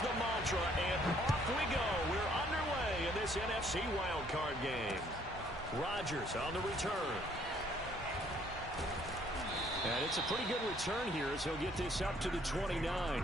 is the mantra, and off we go. We're underway in this NFC wildcard game. Rodgers on the return. And it's a pretty good return here as he'll get this up to the 29.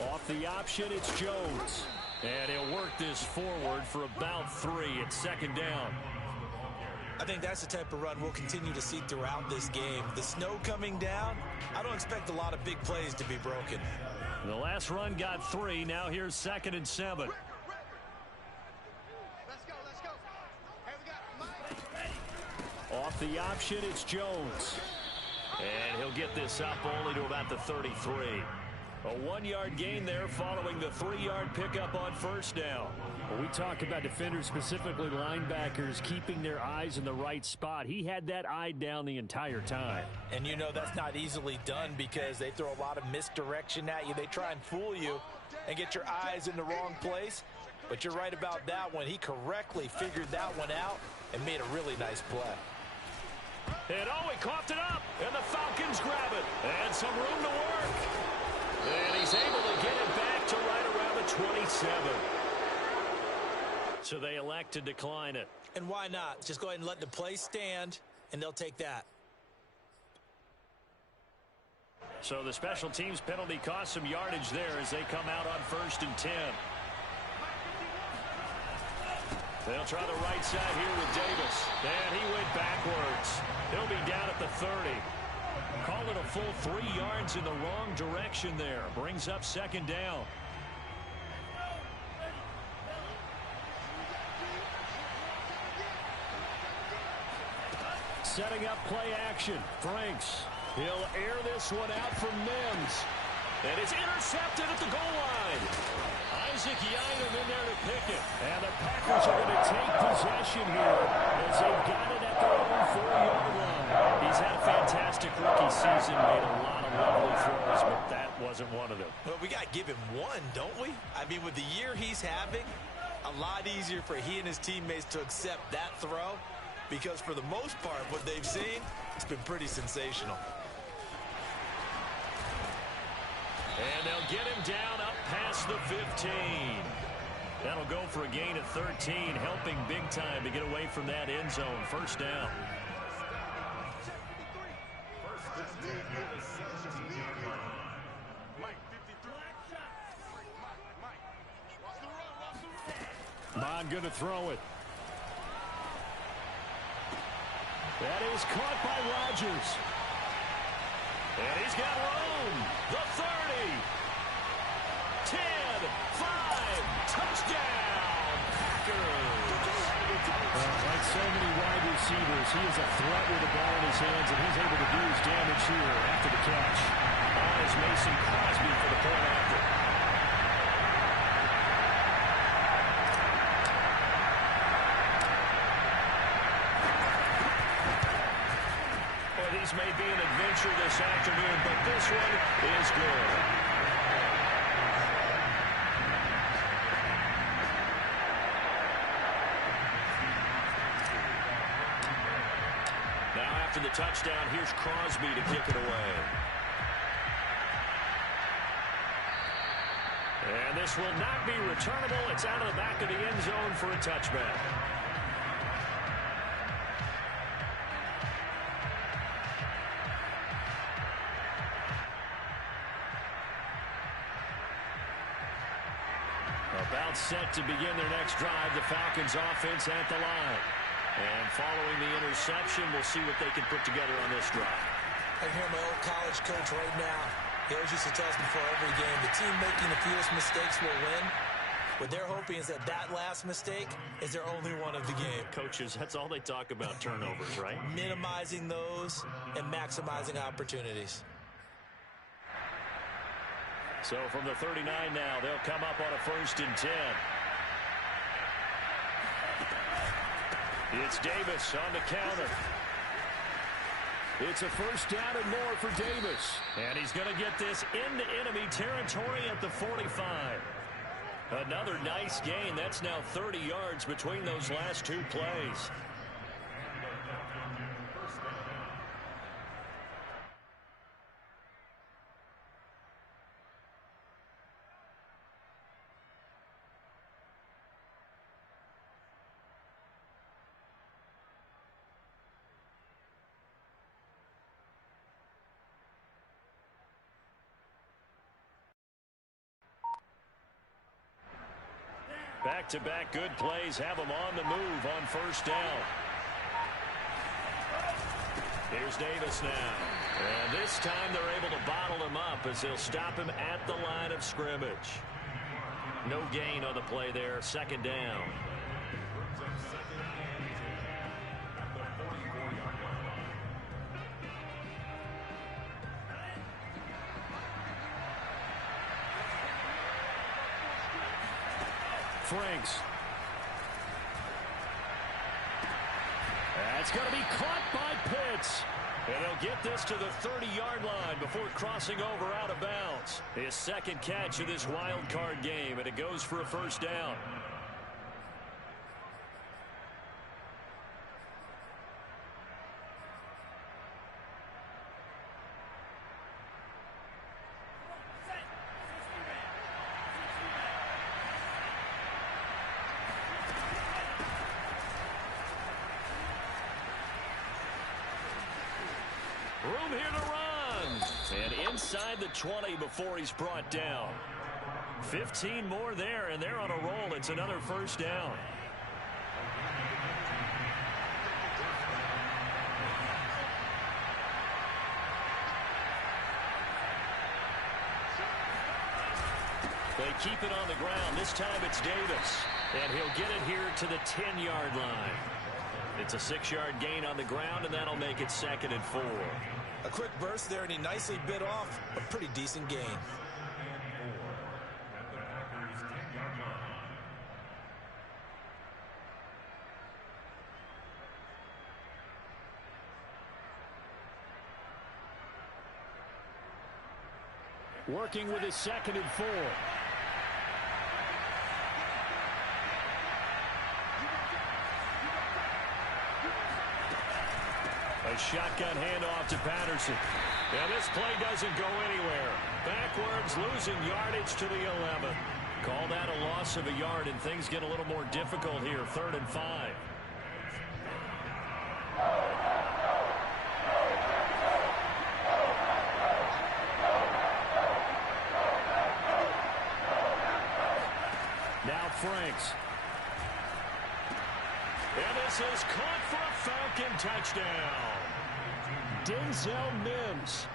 Off the option, it's Jones. And he'll work this forward for about 3. It's second down. I think that's the type of run we'll continue to see throughout this game. The snow coming down, I don't expect a lot of big plays to be broken. The last run got 3. Now here's 2nd and 7. Off the option, it's Jones. And he'll get this up only to about the 33. A 1-yard gain there following the 3-yard pickup on first down. Well, we talk about defenders, specifically linebackers, keeping their eyes in the right spot. He had that eye down the entire time. And you know that's not easily done because they throw a lot of misdirection at you. They try and fool you and get your eyes in the wrong place. But you're right about that one. He correctly figured that one out and made a really nice play. And he coughed it up, and the Falcons grab it. And some room to work. And he's able to get it back to right around the 27. So they elect to decline it. And why not? Just go ahead and let the play stand, and they'll take that. So the special teams penalty cost some yardage there as they come out on 1st and 10. They'll try the right side here with Davis. And he went backwards. He'll be down at the 30. Call it a full 3 yards in the wrong direction there. Brings up 2nd down. Setting up play action. Franks. He'll air this one out from Mims. And it's intercepted at the goal line. Isaac Yiadom in there to pick it. And the Packers are going to take possession here as they've got it at their own 4-yard line. He's had a fantastic rookie season, made a lot of lovely throws, but that wasn't one of them. Well, we got to give him one, don't we? I mean, with the year he's having, a lot easier for he and his teammates to accept that throw because for the most part, what they've seen, it's been pretty sensational. And they'll get him down up past the 15. That'll go for a gain of 13, helping big time to get away from that end zone. First down. Bond going to throw it. That is caught by Rodgers. And he's got room. The 30. 10, 5, touchdown, Packers. Like so many wide receivers, he is a threat with the ball in his hands, and he's able to do his damage here after the catch. On is Mason Crosby for the point after. Well, these may be an adventure this afternoon, but this one is good. After the touchdown, here's Crosby to kick it away. And this will not be returnable. It's out of the back of the end zone for a touchback. About set to begin their next drive, the Falcons offense at the line. And following the interception, we'll see what they can put together on this drive. I hear my old college coach right now. He always used to tell us before every game, the team making the fewest mistakes will win. What they're hoping is that that last mistake is their only one of the game. Coaches, that's all they talk about, turnovers, right? Minimizing those and maximizing opportunities. So from the 39 now, they'll come up on a 1st and 10. It's Davis on the counter. It's a first down and more for Davis. And he's going to get this into enemy territory at the 45. Another nice gain. That's now 30 yards between those last two plays. Back-to-back good plays have them on the move on first down. Here's Davis now. And this time they're able to bottle him up as they'll stop him at the line of scrimmage. No gain on the play there. Second down. Franks. That's going to be caught by Pitts. And they'll get this to the 30-yard line before crossing over out of bounds. His second catch of this wild card game, and it goes for a first down. Room here to run. And inside the 20 before he's brought down. 15 more there, and they're on a roll. It's another first down. They keep it on the ground. This time it's Davis. And he'll get it here to the 10-yard line. It's a 6-yard gain on the ground, and that'll make it 2nd and 4. A quick burst there, and he nicely bit off a pretty decent gain. Working with his 2nd and 4. A shotgun handoff to Patterson. Yeah, this play doesn't go anywhere. Backwards, losing yardage to the 11. Call that a loss of a yard, and things get a little more difficult here. 3rd and 5. Now Franks. And this is caught for a Falcon touchdown. Denzel Mims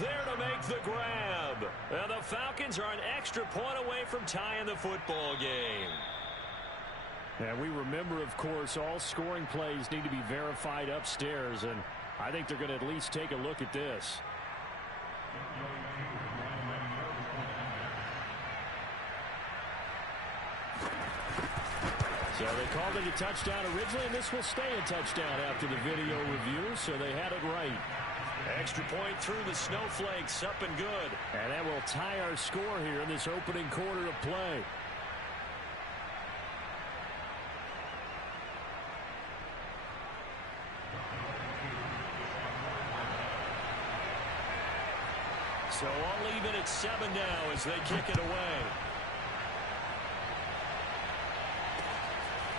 there to make the grab. And the Falcons are an extra point away from tying the football game. And we remember, of course, all scoring plays need to be verified upstairs, and I think they're going to at least take a look at this. So they called it a touchdown originally, and this will stay a touchdown after the video review, so they had it right. Extra point through the snowflakes, up and good. And that will tie our score here in this opening quarter of play. So I'll leave it at 7 now as they kick it away.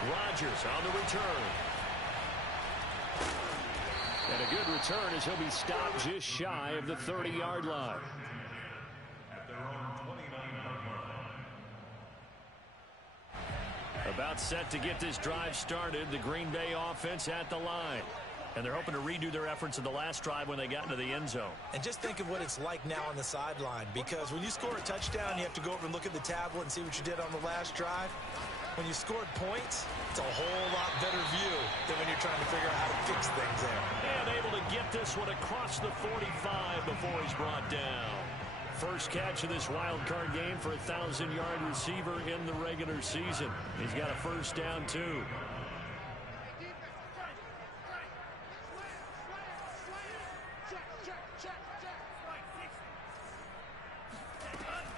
Rodgers on the return. And a good return as he'll be stopped just shy of the 30-yard line. About set to get this drive started, the Green Bay offense at the line. And they're hoping to redo their efforts in the last drive when they got into the end zone. And just think of what it's like now on the sideline, because when you score a touchdown, you have to go over and look at the tablet and see what you did on the last drive. When you scored points, it's a whole lot better view than when you're trying to figure out how to fix things there. And able to get this one across the 45 before he's brought down. First catch of this wild card game for a 1,000-yard receiver in the regular season. He's got a first down, too.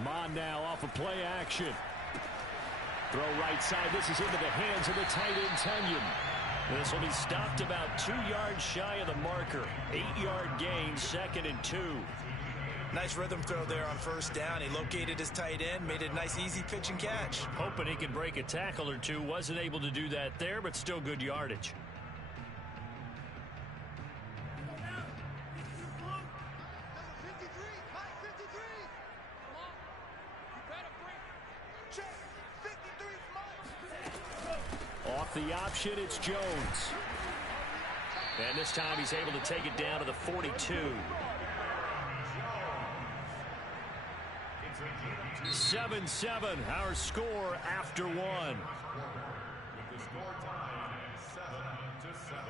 Mon now off of play action. Throw right side. This is into the hands of the tight end, Tunyon. This will be stopped about 2 yards shy of the marker. 8-yard gain, 2nd and 2. Nice rhythm throw there on first down. He located his tight end, made it a nice, easy pitch and catch. Hoping he can break a tackle or two. Wasn't able to do that there, but still good yardage. Off the option, it's Jones. And this time he's able to take it down to the 42. 7-7, our score after one. With the score time 7-7.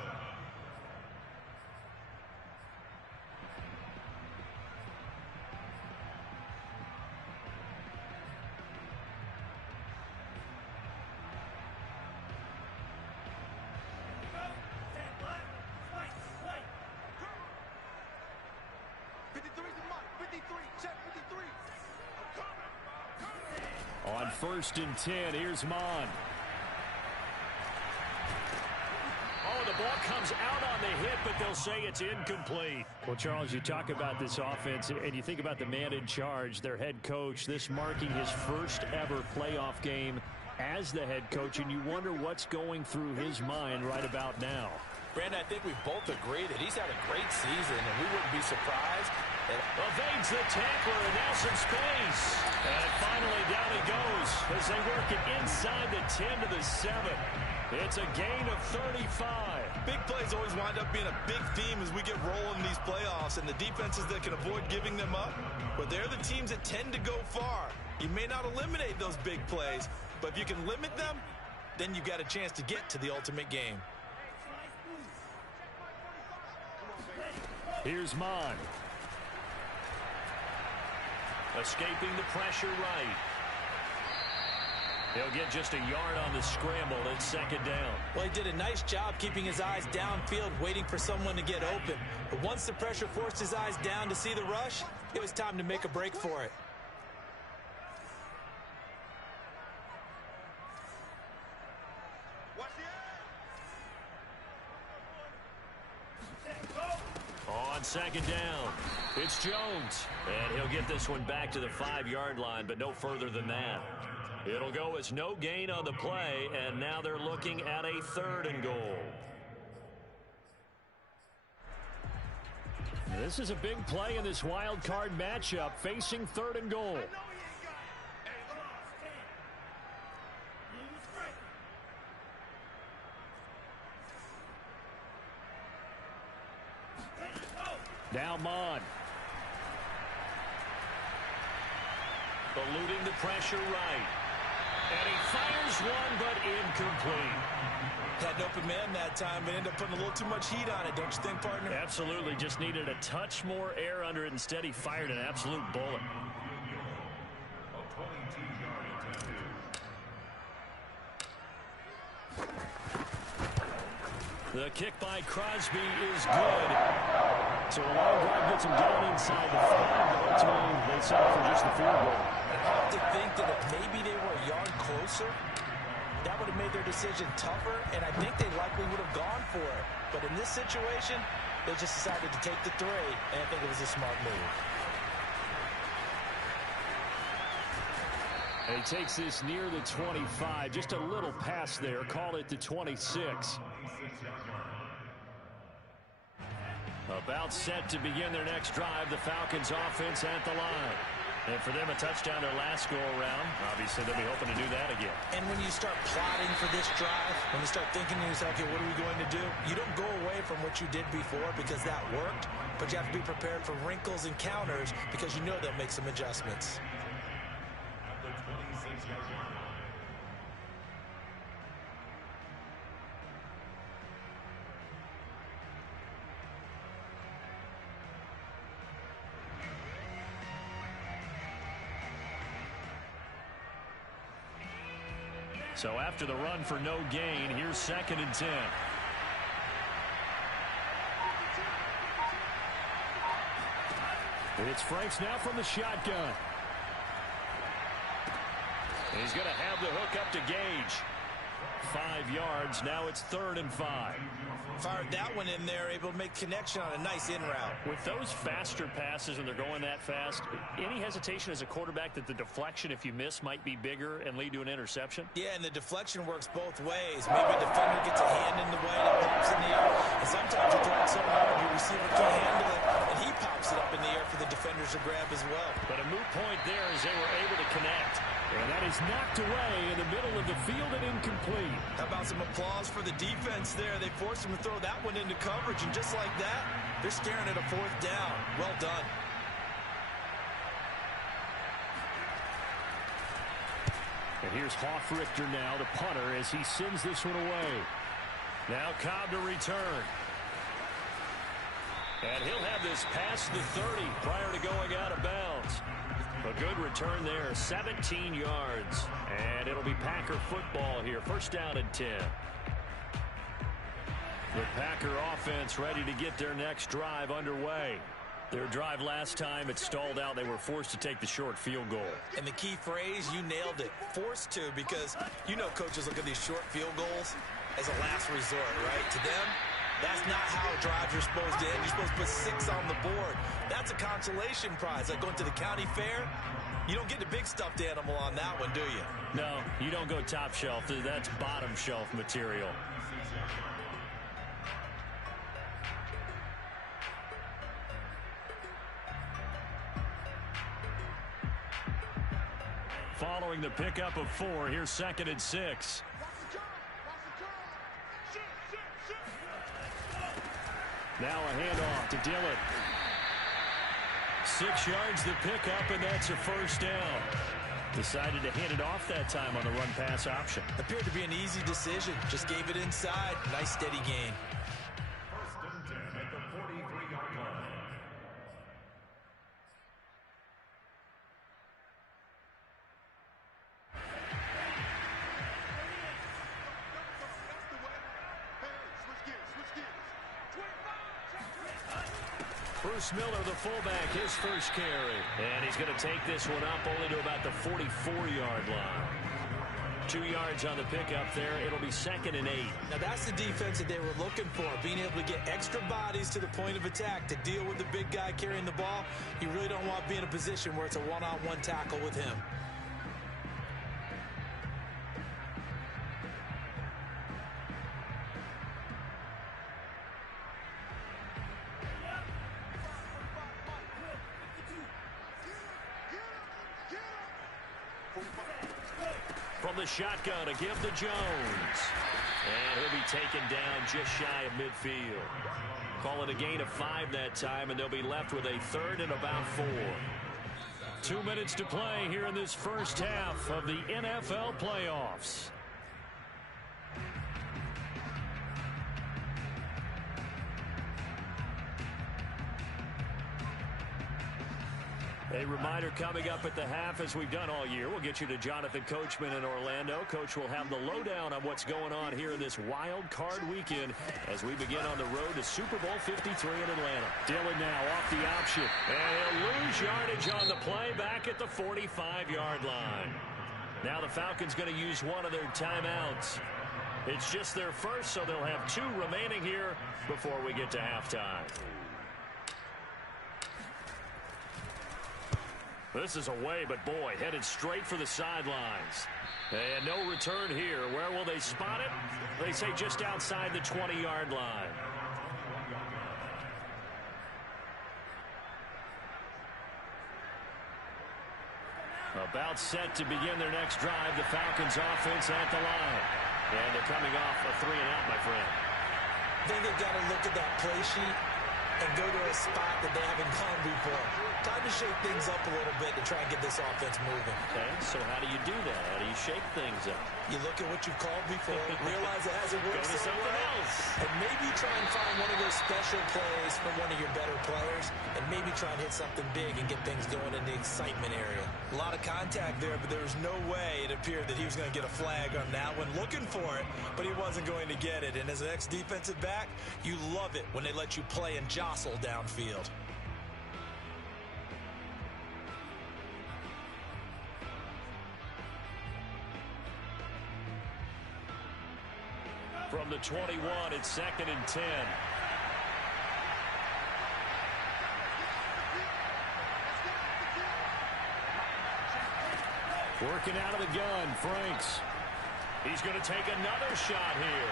On 1st and 10, here's Mon. Oh, the ball comes out on the hit, but they'll say it's incomplete. Well, Charles, you talk about this offense, and you think about the man in charge, their head coach, this marking his first ever playoff game as the head coach, and you wonder what's going through his mind right about now. Brandon, I think we both agree that he's had a great season, and we wouldn't be surprised. Evades the tackler, and now some space. And finally down he goes as they work it inside the 10 to the 7. It's a gain of 35. Big plays always wind up being a big theme as we get rolling in these playoffs, and the defenses that can avoid giving them up, but they're the teams that tend to go far. You may not eliminate those big plays, but if you can limit them, then you've got a chance to get to the ultimate game. Here's Mon. Escaping the pressure right. He'll get just a yard on the scramble. It's 2nd down. Well, he did a nice job keeping his eyes downfield, waiting for someone to get open. But once the pressure forced his eyes down to see the rush, it was time to make a break for it. On 2nd down, it's Jones. And he'll get this one back to the 5-yard line, but no further than that. It'll go as no gain on the play, and now they're looking at a 3rd and goal. This is a big play in this wild card matchup, facing 3rd and goal. Now Mon. Eluding the pressure right. And he fires one, but incomplete. Had an open man that time, but ended up putting a little too much heat on it, don't you think, partner? Absolutely. Just needed a touch more air under it. Instead, he fired an absolute bullet. The kick by Crosby is good. So a long drive gets him down inside the 5, but ultimately they settle for just the field goal. I have to think that if maybe they were a yard closer, that would have made their decision tougher, and I think they likely would have gone for it. But in this situation, they just decided to take the 3, and I think it was a smart move. And he takes this near the 25, just a little past there, call it the 26. About set to begin their next drive, the Falcons offense at the line. And for them, a touchdown their last go-around. Obviously, they'll be hoping to do that again. And when you start plotting for this drive, when you start thinking to yourself, okay, what are we going to do? You don't go away from what you did before because that worked, but you have to be prepared for wrinkles and counters because you know they'll make some adjustments. So after the run for no gain, here's 2nd and 10. It's Franks now from the shotgun. He's going to have the hook up to Gage. 5 yards. Now it's 3rd and 5. Fired that one in there, able to make connection on a nice in route. With those faster passes and they're going that fast, any hesitation as a quarterback that the deflection, if you miss, might be bigger and lead to an interception? Yeah, and the deflection works both ways. Maybe a defender gets a hand in the way and it pops in the air. And sometimes you throw it so hard, your receiver can't handle it, and he pops it up in the air for the defenders to grab as well. But a moot point there as they were able to connect. And that is knocked away in the middle of the field and incomplete. How about some applause for the defense there? They forced him to throw that one into coverage, and just like that, they're staring at a 4th down. Well done. And here's Hoffrichter now, the punter, as he sends this one away. Now Cobb to return. And he'll have this past the 30 prior to going out of bounds. A good return there, 17 yards. And it'll be Packer football here, 1st down and 10. The Packer offense ready to get their next drive underway. Their drive last time, it stalled out. They were forced to take the short field goal. And the key phrase, you nailed it, forced to, because you know coaches look at these short field goals as a last resort, right? To them, that's not how drives are supposed to end. You're supposed to put 6 on the board. That's a consolation prize. Like going to the county fair, you don't get the big stuffed animal on that one, do you? No, you don't go top shelf. That's bottom shelf material. Following the pickup of 4, here's 2nd and 6. Now a handoff to Dillon. 6 yards the pickup, and that's a 1st down. Decided to hand it off that time on the run-pass option. Appeared to be an easy decision. Just gave it inside. Nice steady gain. 1st and 10 at the 43-yard line. Bruce Miller, the fullback, his first carry. And he's going to take this one up only to about the 44-yard line. 2 yards on the pickup there. It'll be 2nd and 8. Now that's the defense that they were looking for, being able to get extra bodies to the point of attack to deal with the big guy carrying the ball. You really don't want to be in a position where it's a one-on-one tackle with him. From the shotgun, a give to Jones. And he'll be taken down just shy of midfield. Call it a gain of 5 that time, and they'll be left with a 3rd and about 4. 2 minutes to play here in this first half of the NFL playoffs. A reminder coming up at the half, as we've done all year. We'll get you to Jonathan Coachman in Orlando. Coach will have the lowdown on what's going on here in this wild card weekend as we begin on the road to Super Bowl 53 in Atlanta. Dillon now off the option. And he'll lose yardage on the play back at the 45-yard line. Now the Falcons going to use one of their timeouts. It's just their first, so they'll have 2 remaining here before we get to halftime. This is away, but boy, headed straight for the sidelines. And no return here. Where will they spot it? They say just outside the 20-yard line. About set to begin their next drive. The Falcons offense at the line. And they're coming off a 3 and out, my friend. I think they've got to look at that play sheet and go to a spot that they haven't gone before. Time to shake things up a little bit to try and get this offense moving. Okay, so how do you do that? How do you shake things up? You look at what you've called before, realize it hasn't worked Go to so something well, else. and maybe try and find one of those special plays from one of your better players, and maybe try and hit something big and get things going in the excitement area. A lot of contact there, but there was no way it appeared that he was going to get a flag on that one. Looking for it, but he wasn't going to get it. And as an ex-defensive back, you love it when they let you play and jostle downfield. from the 21. It's 2nd and 10. Working out of the gun, Franks. He's going to take another shot here.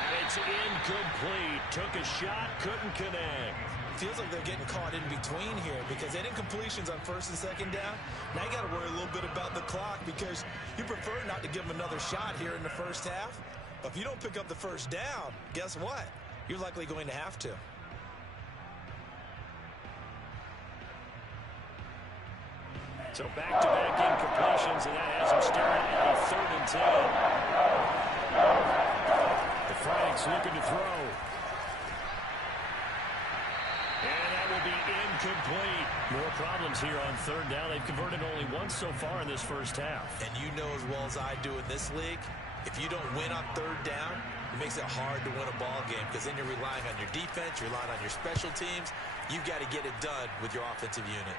And it's incomplete. Took a shot, couldn't connect. Feels like they're getting caught in between here because they did incompletions on 1st and 2nd down. Now you got to worry a little bit about the clock because you prefer not to give them another shot here in the first half. But if you don't pick up the first down, guess what? You're likely going to have to. So back-to-back incompletions, and that has him staring at a 3rd and 10. The Franks looking to throw. And that will be incomplete. More problems here on 3rd down. They've converted only once so far in this first half. And you know as well as I do in this league, if you don't win on 3rd down, it makes it hard to win a ball game because then you're relying on your defense, you're relying on your special teams. You've got to get it done with your offensive unit.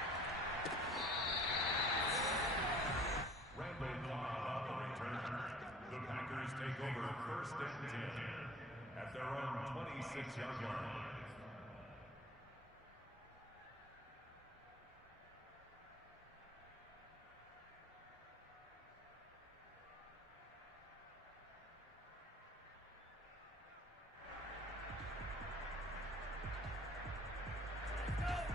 The Packers take over 1st and 10 at their own 26-yard line.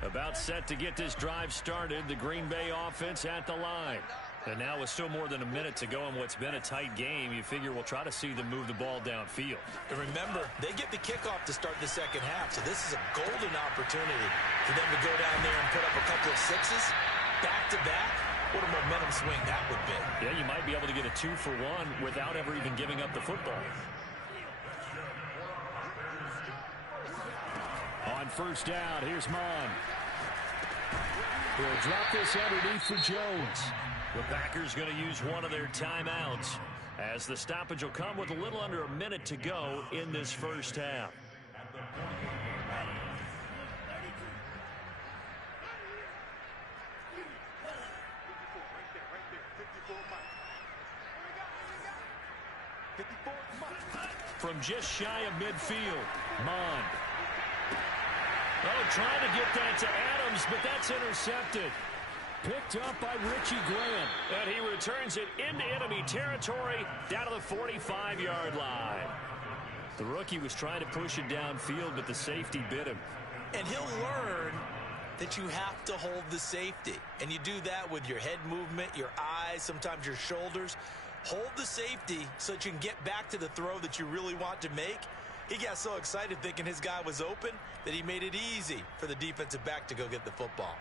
About set to get this drive started. The Green Bay offense at the line. And now with still more than a minute to go in what's been a tight game, you figure we'll try to see them move the ball downfield. And remember, they get the kickoff to start the second half, so this is a golden opportunity for them to go down there and put up a couple of sixes back-to-back. What a momentum swing that would be. Yeah, you might be able to get a 2-for-1 without ever even giving up the football. On 1st down, here's Mon. He'll drop this underneath for Jones. The Packers going to use one of their timeouts as the stoppage will come with a little under a minute to go in this first half. From just shy of midfield, Mon. Oh, trying to get that to Adams, but that's intercepted. Picked up by Richie Grant. And he returns it into enemy territory down to the 45-yard line. The rookie was trying to push it downfield, but the safety bit him. And he'll learn that you have to hold the safety. And you do that with your head movement, your eyes, sometimes your shoulders. Hold the safety so that you can get back to the throw that you really want to make. He got so excited thinking his guy was open that he made it easy for the defensive back to go get the football.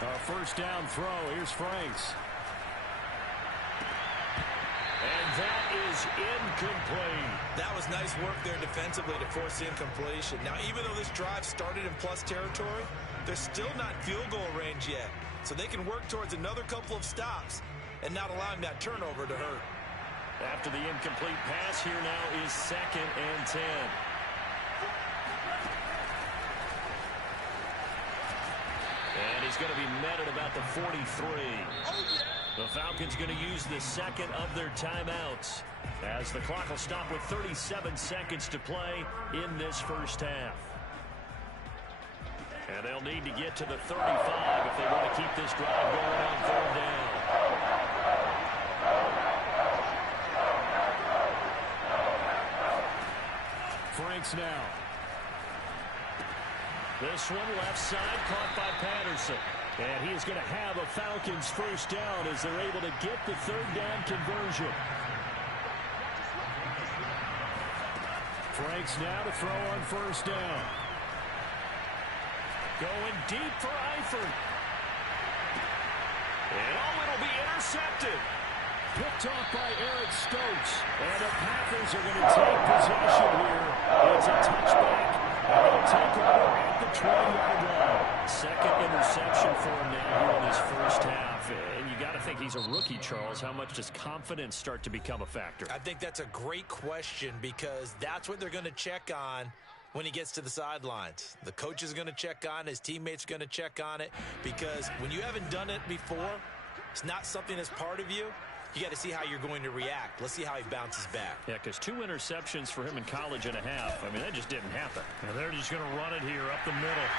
A 1st down throw. Here's Franks. And that is incomplete. That was nice work there defensively to force the incompletion. Now, even though this drive started in plus territory, they're still not field goal range yet. So they can work towards another couple of stops and not allowing that turnover to hurt. After the incomplete pass, here now is 2nd and 10. And he's going to be met at about the 43. The Falcons going to use the 2nd of their timeouts as the clock will stop with 37 seconds to play in this first half. And they'll need to get to the 35 if they want to keep this drive going on 3rd down. Franks now. This one left side caught by Patterson. And he is going to have a Falcons 1st down as they're able to get the 3rd down conversion. Franks now to throw on 1st down. Going deep for Eifert. And it'll be intercepted. Picked off by Eric Stokes. And the Packers are going to take possession here. It's a touchback. And they'll take over at the 20-yard line. Second interception for him now here in his first half. And you got to think he's a rookie, Charles. How much does confidence start to become a factor? I think that's a great question because that's what they're going to check on when he gets to the sidelines. The coach is going to check on it. His teammates are going to check on it because when you haven't done it before, it's not something that's part of you. You got to see how you're going to react. Let's see how he bounces back. Yeah, because 2 interceptions for him in college and a half. I mean, that just didn't happen. And they're just going to run it here up the middle.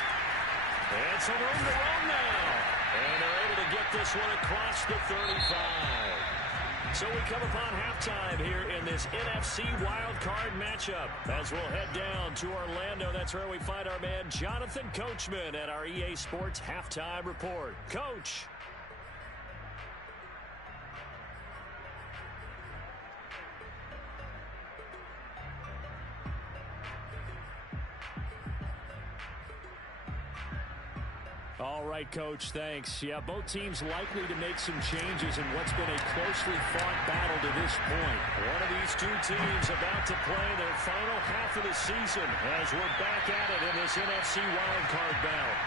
And some room to run now. And they're able to get this one across the 35. So we come upon halftime here in this NFC wildcard matchup. As we'll head down to Orlando, that's where we find our man Jonathan Coachman at our EA Sports Halftime Report. Coach. All right, Coach, thanks. Yeah, both teams likely to make some changes in what's been a closely fought battle to this point. One of these two teams about to play their final half of the season as we're back at it in this NFC wildcard battle.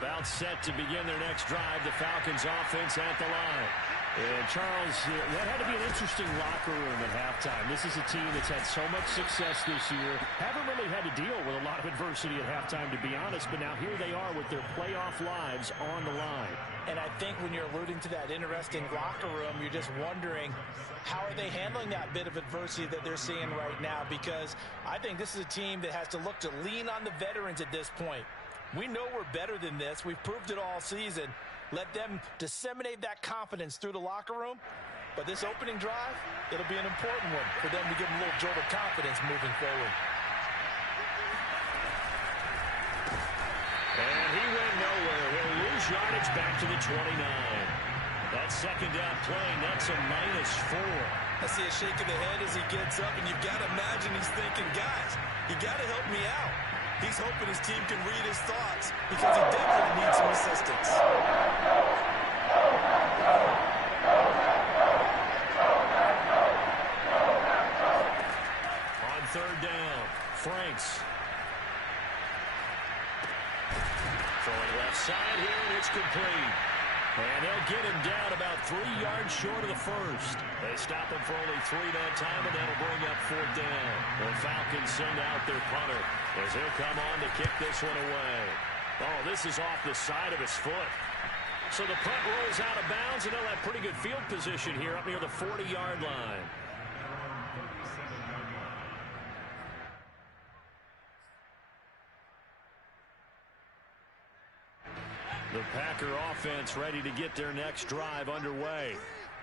About set to begin their next drive, the Falcons offense at the line. And Charles, that had to be an interesting locker room at halftime. This is a team that's had so much success this year. Haven't really had to deal with a lot of adversity at halftime, to be honest, but now here they are with their playoff lives on the line. And I think when you're alluding to that interesting locker room, you're just wondering, how are they handling that bit of adversity that they're seeing right now? Because I think this is a team that has to look to lean on the veterans at this point. We know we're better than this. We've proved it all season. Let them disseminate that confidence through the locker room. But this opening drive, it'll be an important one for them to give them a little jolt of confidence moving forward. And he went nowhere. He'll lose yardage back to the 29. That second down play, that's a -4. I see a shake of the head as he gets up, and you've got to imagine he's thinking, guys, you got to help me out. He's hoping his team can read his thoughts because he definitely needs some assistance. On third down, Franks. Throwing left side here, and it's complete. And they'll get him down about 3 yards short of the first. They stop him for only 3 that time, and that'll bring up 4th down. The Falcons send out their punter as he'll come on to kick this one away. Oh, this is off the side of his foot. So the punt rolls out of bounds, and they'll have pretty good field position here up near the 40-yard line. The Packer offense ready to get their next drive underway.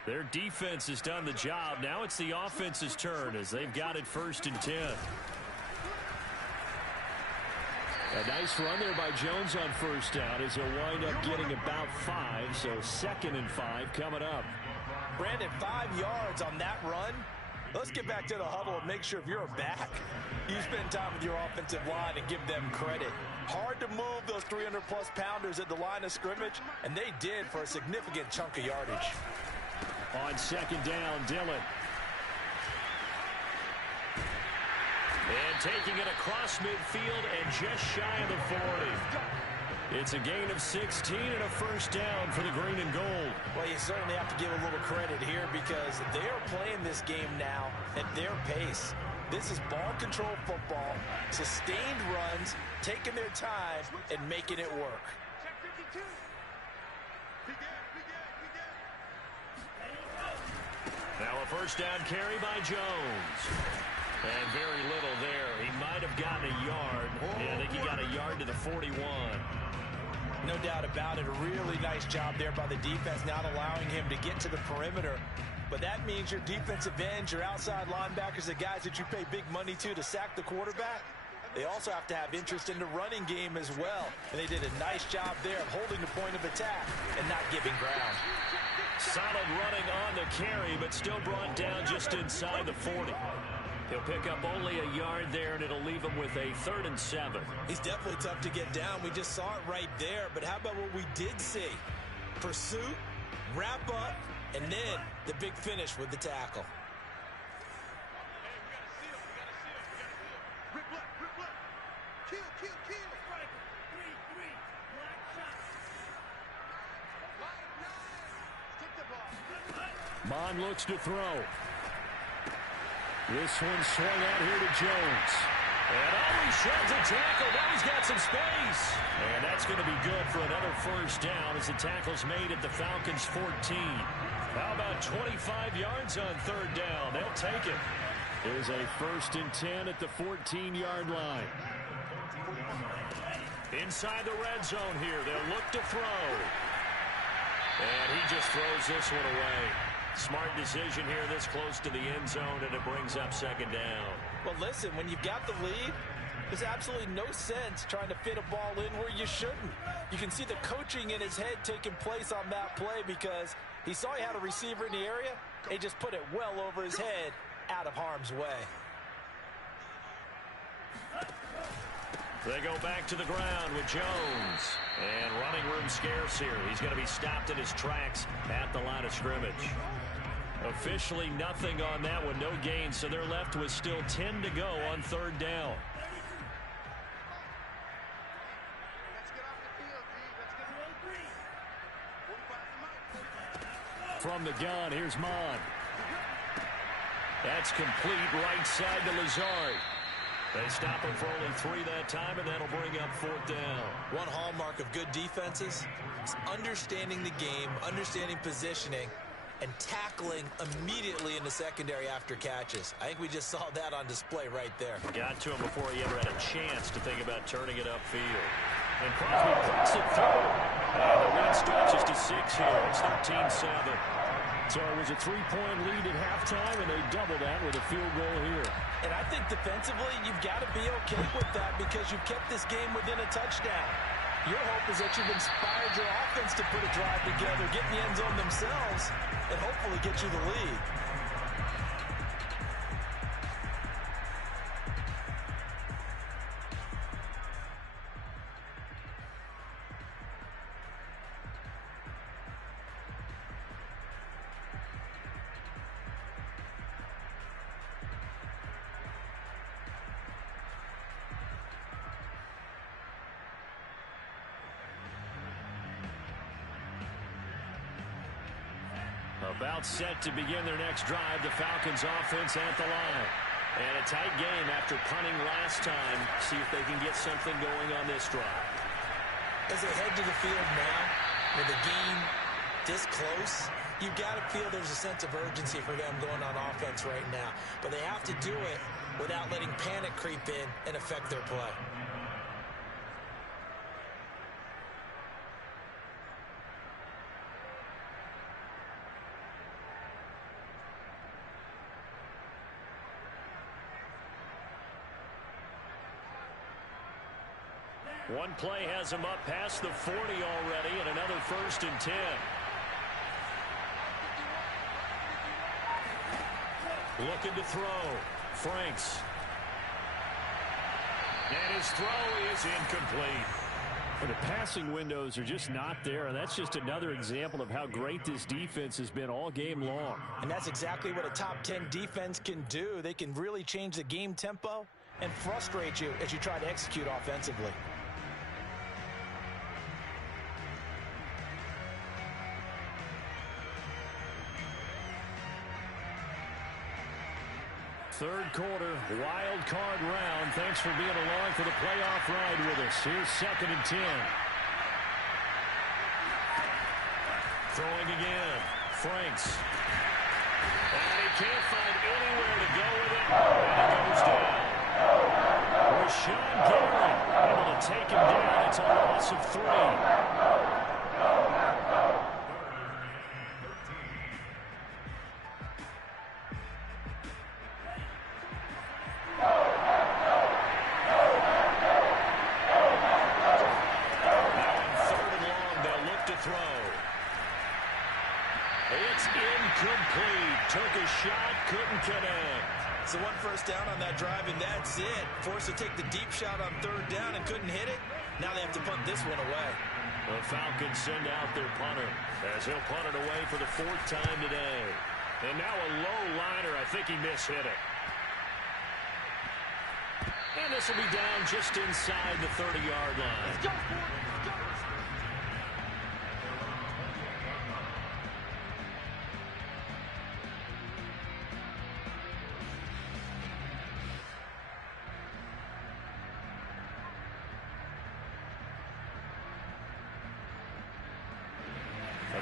Their defense has done the job. Now it's the offense's turn as they've got it 1st and 10. A nice run there by Jones on 1st down as he'll wind up getting about 5. So 2nd and 5 coming up. Brandon, 5 yards on that run. Let's get back to the huddle and make sure if you're a back, you spend time with your offensive line and give them credit. Hard to move those 300-plus pounders at the line of scrimmage, and they did for a significant chunk of yardage. On 2nd down, Dillon. And taking it across midfield and just shy of the 40. It's a gain of 16 and a 1st down for the green and gold. Well, you certainly have to give a little credit here because they are playing this game now at their pace. This is ball control football, sustained runs, taking their time and making it work. Now a 1st down carry by Jones. And very little there. He might have gotten a yard. Yeah, I think he got a yard to the 41. No doubt about it. A really nice job there by the defense, not allowing him to get to the perimeter. But that means your defensive ends, your outside linebackers, the guys that you pay big money to sack the quarterback, they also have to have interest in the running game as well. And they did a nice job there of holding the point of attack and not giving ground. Solid running on the carry, but still brought down just inside the 40. He'll pick up only a yard there, and it'll leave him with a 3rd and 7. He's definitely tough to get down. We just saw it right there. But how about what we did see? Pursuit, wrap up, and then the big finish with the tackle. Bond looks to throw. This one swung out here to Jones. And he sheds a tackle. Now he's got some space. And that's going to be good for another first down as the tackle's made at the Falcons' 14. How about 25 yards on 3rd down? They'll take it. There's a 1st and 10 at the 14-yard line. Inside the red zone here. They'll look to throw. And he just throws this one away. Smart decision here this close to the end zone, and it brings up 2nd down. Well, listen, when you've got the lead, there's absolutely no sense trying to fit a ball in where you shouldn't. You can see the coaching in his head taking place on that play because he saw he had a receiver in the area. He just put it well over his head out of harm's way. They go back to the ground with Jones. And running room scarce here. He's going to be stopped in his tracks at the line of scrimmage. Officially nothing on that one. No gain, so they're left with still 10 to go on 3rd down. From the gun, here's Mon. That's complete right side to Lazard. They stop him for only 3 that time, and that'll bring up 4th down. One hallmark of good defenses is understanding the game, understanding positioning, and tackling immediately in the secondary after catches. I think we just saw that on display right there. Got to him before he ever had a chance to think about turning it upfield. And Crosby puts it through. And the lead stretches to 6 here. It's 13-7. So it was a 3-point lead at halftime, and they double that with a field goal here. And I think defensively, you've got to be okay with that because you've kept this game within a touchdown. Your hope is that you've inspired your offense to put a drive together, get in the end zone themselves, and hopefully get you the lead. About set to begin their next drive, the Falcons offense at the line. And a tight game after punting last time. See if they can get something going on this drive. As they head to the field now, with the game this close, you've got to feel there's a sense of urgency for them going on offense right now. But they have to do it without letting panic creep in and affect their play. One play has him up past the 40 already, and another 1st and 10. Looking to throw. Franks. And his throw is incomplete. The passing windows are just not there, and that's just another example of how great this defense has been all game long. And that's exactly what a top 10 defense can do. They can really change the game tempo and frustrate you as you try to execute offensively. Third quarter, wild card round. Thanks for being along for the playoff ride with us. Here's 2nd and 10. Throwing again. Franks. And he can't find anywhere to go with it. And it goes down. Rashawn Gary able to take him down. It's a loss of 3. It's incomplete. Took a shot, couldn't connect. So one first down on that drive, and that's it. Forced to take the deep shot on third down and couldn't hit it. Now they have to punt this one away. The Falcons send out their punter as he'll punt it away for the 4th time today. And now a low liner. I think he mishit it. And this will be down just inside the 30-yard line. Let's go, let's go.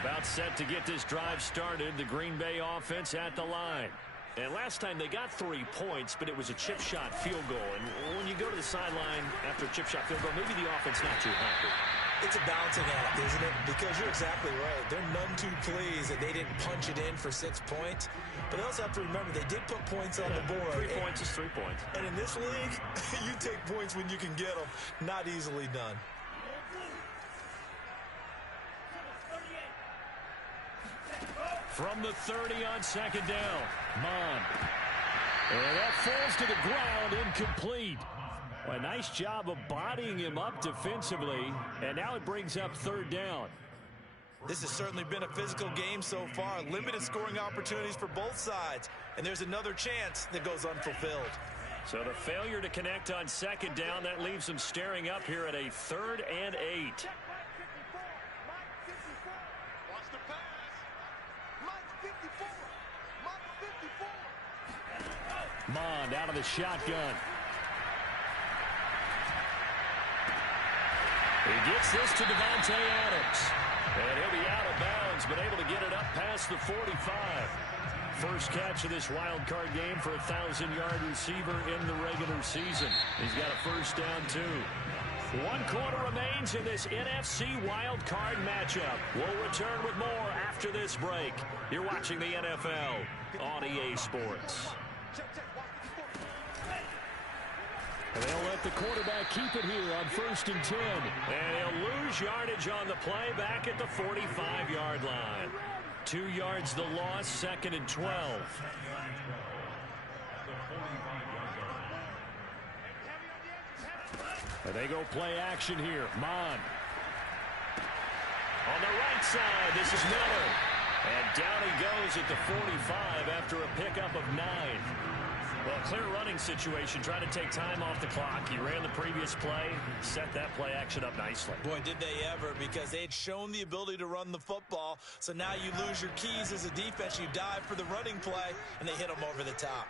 About set to get this drive started. The Green Bay offense at the line. And last time they got 3 points, but it was a chip shot field goal. And when you go to the sideline after a chip shot field goal, maybe the offense not too happy. It's a balancing act, isn't it? Because you're exactly right. They're none too pleased that they didn't punch it in for 6 points. But they also have to remember they did put points on the board. 3 points is 3 points. And in this league, you take points when you can get them. Not easily done. From the 30 on 2nd down. Mon. And that falls to the ground, incomplete. A nice job of bodying him up defensively. And now it brings up 3rd down. This has certainly been a physical game so far. Limited scoring opportunities for both sides. And there's another chance that goes unfulfilled. So the failure to connect on 2nd down, that leaves them staring up here at a 3rd and 8. Mond out of the shotgun. He gets this to Devontae Adams. And he'll be out of bounds, but able to get it up past the 45. First catch of this wild card game for a 1,000-yard receiver in the regular season. He's got a first down, too. 1 quarter remains in this NFC wild card matchup. We'll return with more after this break. You're watching the NFL on EA Sports. They'll let the quarterback keep it here on 1st and 10. And he'll lose yardage on the play back at the 45-yard line. 2 yards the loss, 2nd and 12. And they go play action here. Mon. On the right side, this is Miller. And down he goes at the 45 after a pickup of 9. Well, clear running situation, trying to take time off the clock. He ran the previous play, set that play action up nicely. Boy, did they ever, because they had shown the ability to run the football. So now you lose your keys as a defense. You dive for the running play, and they hit them over the top.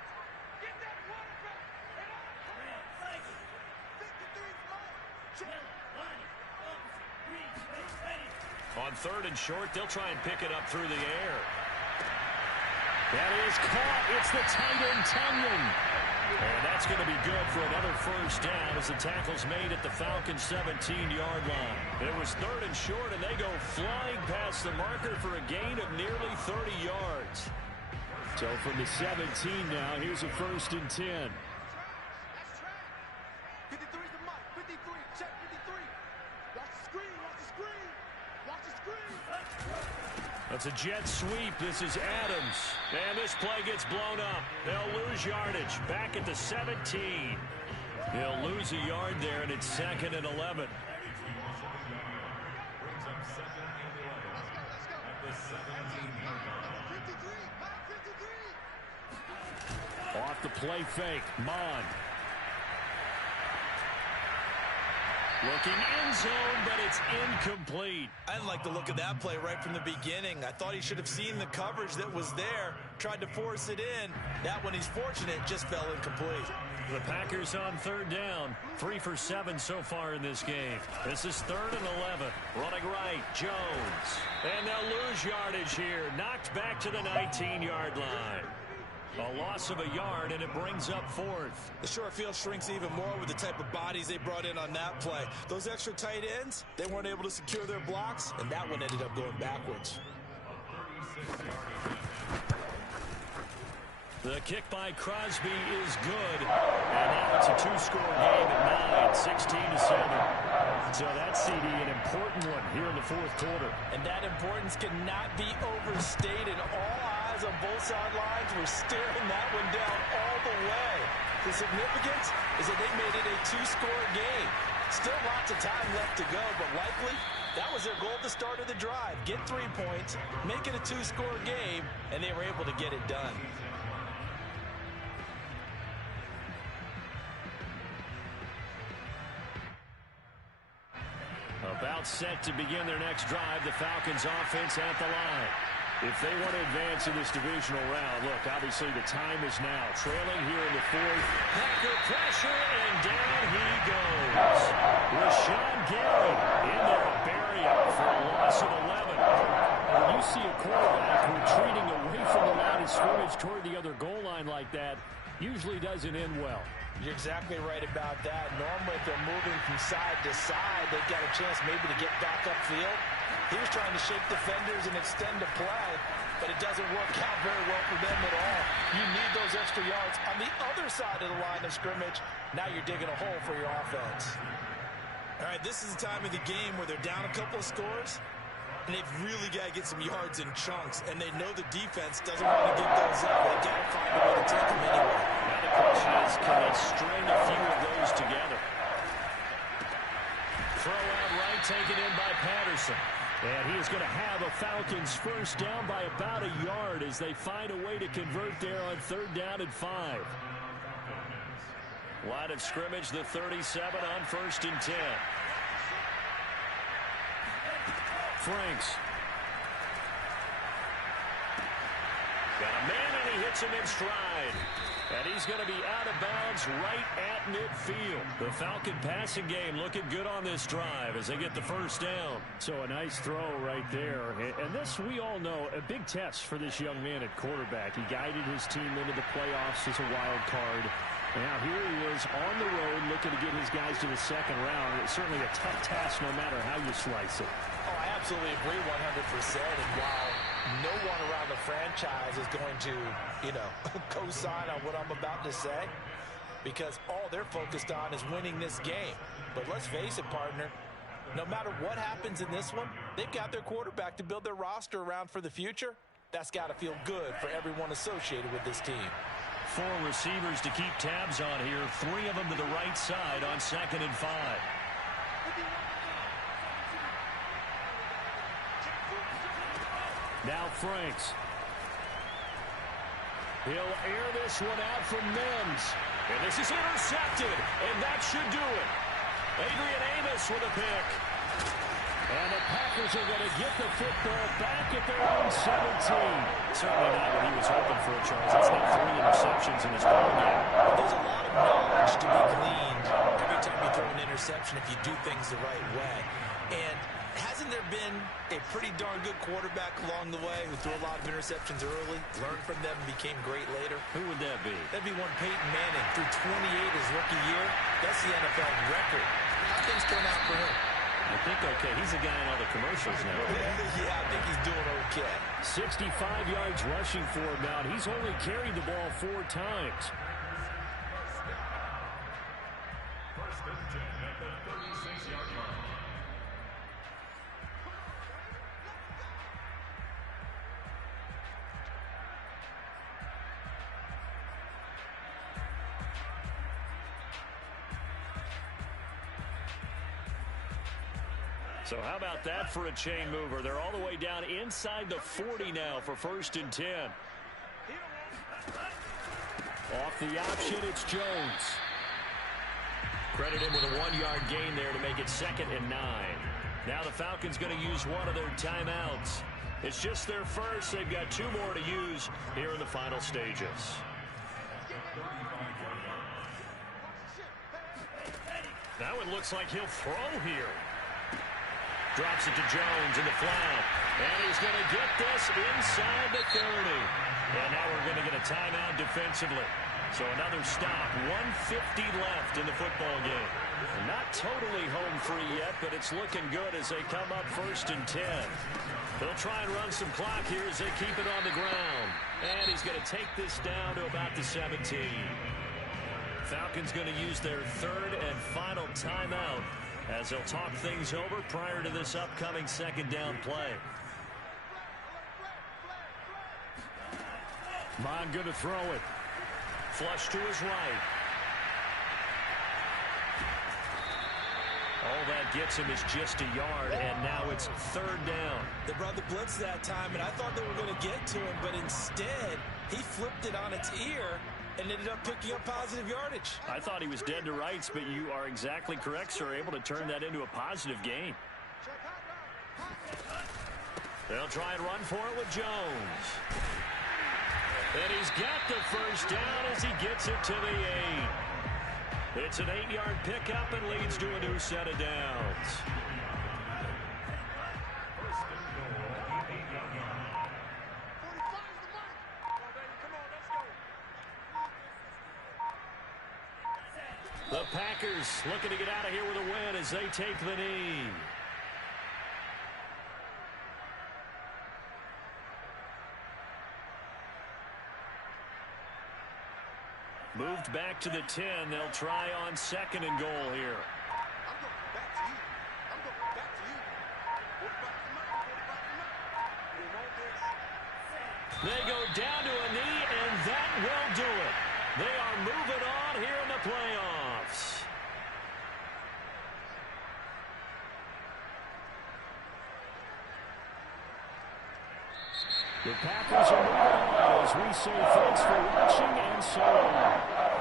On 3rd and short, they'll try and pick it up through the air. That is caught. It's the tight end, Tunyon. And that's going to be good for another first down as the tackle's made at the Falcons' 17-yard line. It was 3rd and short, and they go flying past the marker for a gain of nearly 30 yards. So from the 17 now, here's a 1st and 10. That's a jet sweep. This is Adams. And this play gets blown up. They'll lose yardage. Back at the 17. He'll lose a yard there, and it's 2nd and 11. Off the play fake. Mond. Looking end zone, but it's incomplete. I didn't like the look of that play right from the beginning. I thought he should have seen the coverage that was there, tried to force it in. That one, he's fortunate, just fell incomplete. The Packers on 3rd down. 3 for 7 so far in this game. This is 3rd and 11. Running right, Jones. And they'll lose yardage here. Knocked back to the 19-yard line. A loss of a yard, and it brings up 4th. The short field shrinks even more with the type of bodies they brought in on that play. Those extra tight ends, they weren't able to secure their blocks, and that one ended up going backwards. The kick by Crosby is good. And now it's a 2-score game at 9, 16-7. So that CD, an important one here in the 4th quarter. And that importance cannot be overstated. All eyes on both both sidelines were staring that one down all the way. The significance is that they made it a two-score game. Still lots of time left to go, but likely that was their goal at the start of the drive. Get 3 points, make it a two-score game, and they were able to get it done. About set to begin their next drive, the Falcons offense at the line. If they want to advance in this divisional round, look, obviously the time is now. Trailing here in the fourth. Packer pressure, and down he goes. Rashawn Gary in there to bury it for a loss of 11. When you see a quarterback retreating away from the line of scrimmage toward the other goal line like that, usually doesn't end well. You're exactly right about that. Normally, if they're moving from side to side, they've got a chance maybe to get back upfield. He was trying to shake defenders and extend the play, but it doesn't work out very well for them at all. You need those extra yards on the other side of the line of scrimmage. Now you're digging a hole for your offense. All right, this is the time of the game where they're down a couple of scores, and they've really got to get some yards in chunks, and they know the defense doesn't want to give those up. They've got to find a way to take them anyway. Now the question is, can they string a few of those together? Throw out right, taken in by Patterson. And he is going to have a Falcons first down by about a yard as they find a way to convert there on 3rd down and 5. Line of scrimmage, the 37 on 1st and 10. Franks. Got a man, and he hits him in stride. And he's going to be out of bounds right at midfield. The Falcon passing game looking good on this drive as they get the first down. So a nice throw right there. And this, we all know, a big test for this young man at quarterback. He guided his team into the playoffs as a wild card. Now here he is on the road looking to get his guys to the second round. It's certainly a tough task no matter how you slice it. Oh, I absolutely agree 100%. And while no one around the franchise is going to, co-sign on what I'm about to say, because all they're focused on is winning this game. But let's face it, partner, no matter what happens in this one, they've got their quarterback to build their roster around for the future. That's got to feel good for everyone associated with this team. 4 receivers to keep tabs on here. 3 of them to the right side on 2nd and 5. Now Franks. He'll air this one out from Mims. And this is intercepted, and that should do it. Adrian Amos with a pick. And the Packers are going to get the football back at their own 17. Certainly not what he was hoping for, Charles. That's not 3 interceptions in his ball game. There's a lot of knowledge to be gleaned every time you throw an interception if you do things the right way. And hasn't there been a pretty darn good quarterback along the way who threw a lot of interceptions early, learned from them, and became great later? Who would that be? That'd be one Peyton Manning. Threw 28 his rookie year. That's the NFL record. How things turn out for him? I think okay. He's a guy in all the commercials now. Yeah, I think he's doing okay. 65 yards rushing for him now. He's only carried the ball 4 times. First and 10 at the 36-yard line. So how about that for a chain mover? They're all the way down inside the 40 now for 1st and 10. Off the option, it's Jones. Credit him with a 1-yard gain there to make it 2nd and 9. Now the Falcons going to use one of their timeouts. It's just their first. They've got 2 more to use here in the final stages. Now it looks like he'll throw here. Drops it to Jones in the flat. And he's going to get this inside the 30. And now we're going to get a timeout defensively. So another stop. 1:50 left in the football game. And not totally home free yet, but it's looking good as they come up 1st and 10. They'll try and run some clock here as they keep it on the ground. And he's going to take this down to about the 17. Falcons going to use their 3rd and final timeout as they'll talk things over prior to this upcoming 2nd down play. Mon going to throw it. Flush to his right. All that gets him is just a yard, and now it's third down. They brought the blitz that time, and I thought they were going to get to him, but instead, he flipped it on its ear and ended up picking up positive yardage. I thought he was dead to rights, but you are exactly correct, sir. Able to turn that into a positive gain. They'll try and run for it with Jones. And he's got the first down as he gets it to the 8. It's an 8-yard pickup and leads to a new set of downs. The Packers looking to get out of here with a win as they take the knee. Moved back to the 10. They'll try on second and goal here. They go down to a knee, and that will do it. They are moving on here in the playoffs. The Packers are moving on as we say thanks for watching and so long.